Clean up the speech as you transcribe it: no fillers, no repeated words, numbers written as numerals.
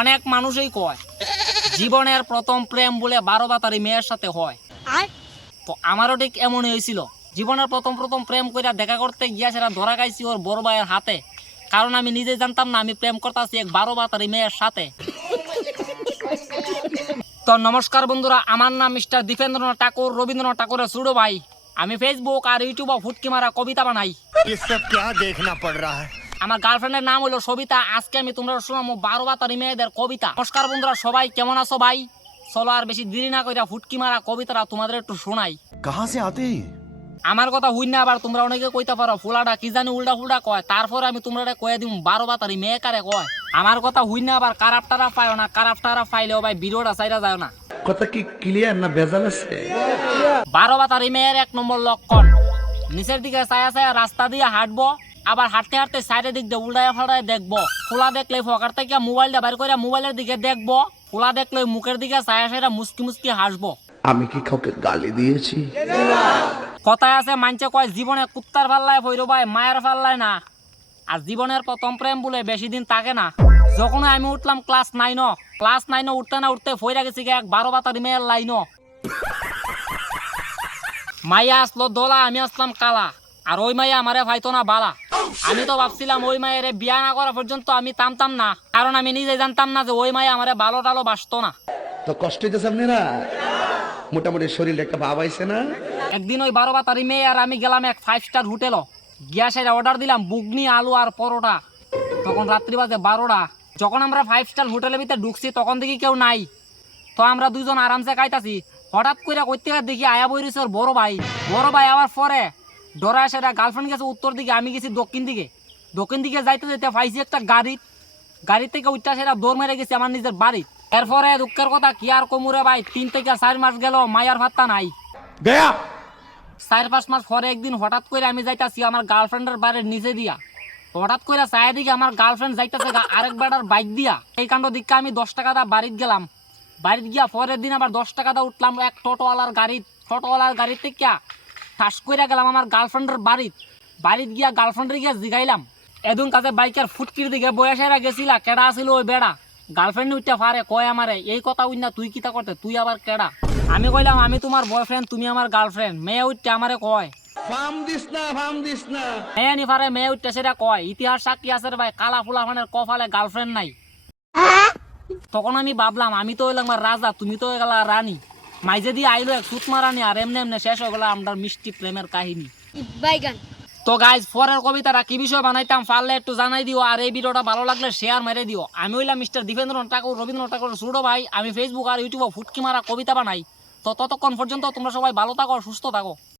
অনেক মানুষই কয় জীবনের প্রথম প্রেম বলে 12 বাতারি মেয়ের সাথে হয়। তো আমারও ঠিক এমনই হয়েছিল। জীবনের প্রথম প্রেম করে দেখা করতে গিয়া সেটা ধরা খাইছি ওর বড় ভাইয়ের হাতে। কারণ আমি নিজে জানতাম না আমি প্রেম করতেছি এক 12 বাতারি মেয়ের সাথে। তো নমস্কার বন্ধুরা, আমার নাম মিস্টার দীপেন্দ্রনাথ ঠাকুর, রবীন্দ্রনাথ ঠাকুরের ছোট ভাই। আমি ফেসবুক আর ইউটিউবে ফুটকি মারা কবিতা বানাই। আমার গার্লফ্রেন্ডের নাম হলো সবিতা। আজকে আমি তোমরা শোনাবো 12 বাতারি মেয়েদের কবিতা। নমস্কার বন্ধুরা, সবাই কেমন আছো ভাই? চলো আর বেশি দেরি না কইরা ফুটকি মারা কবিতাটা তোমাদের একটু শোনাই। कहाँ से आते हैं? আমার কথা হই না, আবার তোমরা অনেকে কইতে পারো ফুলাটা কি জানি উল্টা ফুলটা কয়। তারপরে আমি তোমরা কয়ে দিম 12 বাতারি মেয়ে কারে কয়। আমার কথা হই না, আবার কারাপটারা পাইও না। কারাপটারা পাইলেও ভাই ভিডিওটা চাইরা যায় না। কথা কি ক্লিয়ার না ভেজাল আছে? 12 বাতারি মেয়ের 1 নম্বর লক্ষণ, নিচের দিকে ছায়া ছায়া রাস্তা দিয়ে হাঁটবো, আবার হাঁটতে হাঁটতে সাইডের দিক দিয়ে উল্টায় ফাল্টায় দেখবো। ফুলা দেখলে ফকার থেকে মোবাইলটা বাইর করে মোবাইলের দিকে দেখবো। ফুলা দেখলে মুখের দিকে ছায়া ছায়া মুস্কি মুস্কি হাসবো। আমি কি কাউকে গালি দিয়েছি? কথায় আছে মানছে কয় জীবনে কুত্তার পাল্লায় ফইরো ভাই মায়ের পাল্লায় না। আর জীবনের প্রথম প্রেম বলে বেশি দিন থাকে না। যখন আমি উঠলাম ক্লাস 9 উঠতে না উঠতে ফইরা গেছি এক 12 বাতারি মেয়ের লাইন। মাইয়া আসলো দোলা, আমি আসলাম কালা। আর ওই মাইয়া আমারে ভাইতো না বালা। আমি তো ভাবছিলাম ওই মায়ের বিয়া না করা পর্যন্ত আমি থামতাম না, কারণ আমি নিজে জানতাম না যে ওই মাইয়া আমারে ভালো টালো বাসতো না। তো কষ্ট হইতেছে আপনারা? মোটামুটি শরীরে একটা ভাব আইছে না? একদিন ওই 12 বাতারি মেয়ে আর আমি গেলাম এক 5 স্টার হোটেল। গিয়া সেটা অর্ডার দিলাম বুগনি আলু আর পরোটা। তখন রাত্রি বাজে 12টা। যখন আমরা 5 স্টার হোটেলের ভিতরে ঢুকছি তখন দেখি কেউ নাই। তো আমরা দুজন আরামসে খাইতাছি। হঠাৎ করে কইতে দেখি আয়া বই রয়েছে ওর বড় ভাই আবার পরে ডরা সেটা গার্লফ্রেন্ড গেছে উত্তর দিকে, আমি গেছি দক্ষিণ দিকে যাইতে যাইতে পাইছি একটা গাড়ি থেকে উঠটা সেটা দৌড় মেরে গেছি আমার নিজের বাড়ি। এরপরে দুঃখের কথা কি আর কমুরে ভাই, 3 থেকে 4 মাস গেল মায়ার ভাত্তা নাই। 4-5 মাস পরে একদিন হঠাৎ করে আমি যাইতাছি আমার গার্লফ্রেন্ডের বাড়ির নিচে দিয়া। হঠাৎ করে চায়ের দিকে আমার গার্লফ্রেন্ড যাইতেছে আরেক বেটার বাইক দিয়া। এই কাণ্ড দিকে আমি 10 টাকা দা বাড়িতে গেলাম। বাড়িতে গিয়া পরের দিন আবার 10 টাকা দা উঠলাম এক টোটোওয়ালার গাড়ি থেকে ঠাস করে গেলাম আমার গার্লফ্রেন্ডের বাড়িতে গিয়া গার্লফ্রেন্ডের গিয়া জিগাইলাম এদুন কাছে বাইকের ফুটকির দিকে বয়সেরা গেছিলা কেডা আসিল ওই বেড়া। গার্লফ্রেন্ড উঠতে পারে কয় আমারে এই কথা উই না তুই কিতা করতে, তুই আবার কেডা? আমি কইলাম আমি তোমার বয়ফ্রেন্ড, তুমি আমার গার্লফ্রেন্ড। মেয়ে উঠতে আমারে কয় ফার্ম দিস না। মেয়ে নি পারে, মেয়ে উঠতে সেটা কয় ইতিহাস সাক্ষী আছে রে ভাই, কালা ফুলা ফানের কপালে গার্লফ্রেন্ড নাই। তখন আমি ভাবলাম আমি তো হইলাম রাজা, তুমি তো গেলা রানী। মাইজে দিয়ে আইলো এক সুত মারানি আর এমনি শেষ হয়ে গেল আমার মিষ্টি প্রেমের কাহিনী। তো গাইজ পরের কবিতাটা কি বিষয় বানাইতাম পারলে একটু জানাই দিও। আর এই ভিডিওটা ভালো লাগলে শেয়ার মেরে দিও। আমি হইলাম মিস্টার দীপেন্দ্রনাথ ঠাকুর, রবীন্দ্রনাথ ঠাকুরের ছোট ভাই। আমি ফেসবুক আর ইউটিউবে ফুটকি মারা কবিতা বানাই। তো ততক্ষণ পর্যন্ত তোমরা সবাই ভালো থাকো, সুস্থ থাকো।